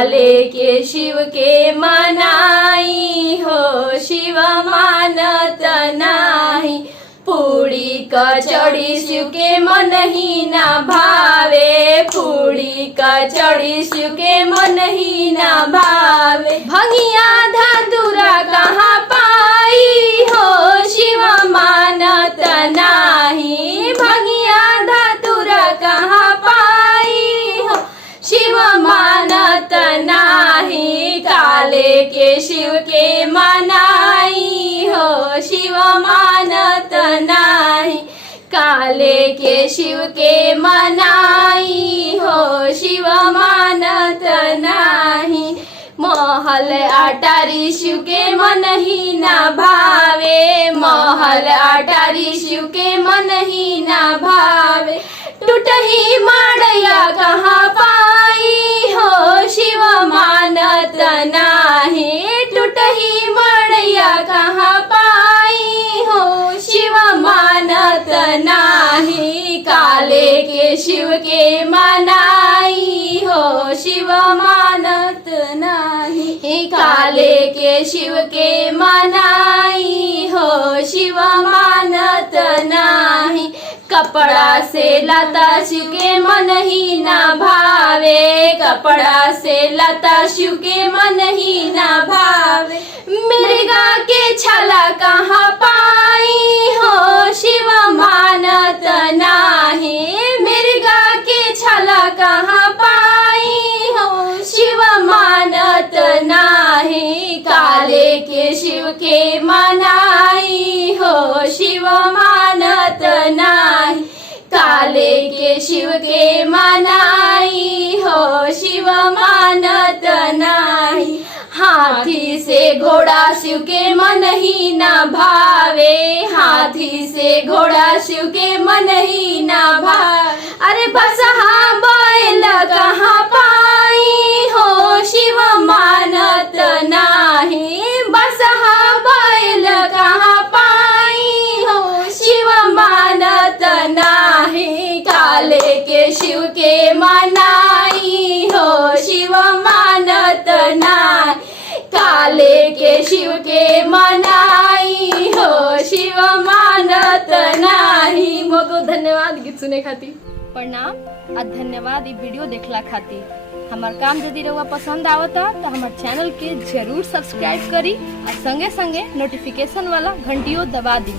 काले के शिव के मनाई हो शिव मानत नाही। पूरी कचौड़ी शिव के मन ही ना भावे, पूरी कचौड़ी शिव के मन ही ना भावे। भंगिया धतूरा कहाँ पाई हो शिव मानत नाही। भंगिया धतूरा कहाँ पाई हो शिव मानत नाही। काले के शिव के मनाई हो शिव मानत नाही। काले के शिव के मनाई हो शिव मानत नाही। महल अटारी शिव के मन ही ना भावे, महल अटारी शिव के मन ही ना भावे। टूटही माड़ैया कहाँ पाई हो शिव मानत नाही। टूटही माड़ैया कहाँ पाई हो शिव मानत नाही। काले के शिव के मनाई हो शिव मानत नाही। काले के शिव के मनाई हो शिव मानत नाही। कपड़ा से लता शिव के मन ही ना भावे, कपड़ा से लता शिव के मन ही ना भावे। मृगा के छाला कहाँ पाई हो शिव मानत नाही। मृगा के छाला कहाँ पाई हो शिव मानत नाही। काले के शिव के मनाई हो शिव मानत नाही। काले के शिव के मनाई हो शिव मानत नाही। हाथी से घोड़ा शिव के मन ही ना भावे, हाथी से घोड़ा शिव के मन ही ना भावे। अरे बसहा बैल कहाँ पाई हो शिव मानत नाही। बसहा बैल कहाँ पाई हो शिव मानत नाही। काले के शिव के मनाई हो शिव मानत नाही। काले के शिव के मनाई हो शिव मानत नाही। बहुत बहुत धन्यवाद गीत सुने खातिर। प्रणाम और धन्यवाद ये वीडियो देखला खातिर। हमार काम यदि रहुआ पसंद आवता तो हमार चैनल के जरूर सब्सक्राइब करी और संगे संगे नोटिफिकेशन वाला घंटियों दबा दी।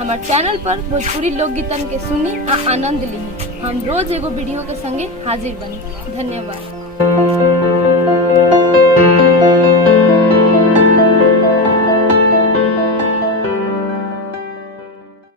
हमार चैनल पर भोजपुरी लोकगीतन के सुनी और आनंद ली। हम रोज एगो वीडियो के संगे हाजिर बनी। धन्यवाद।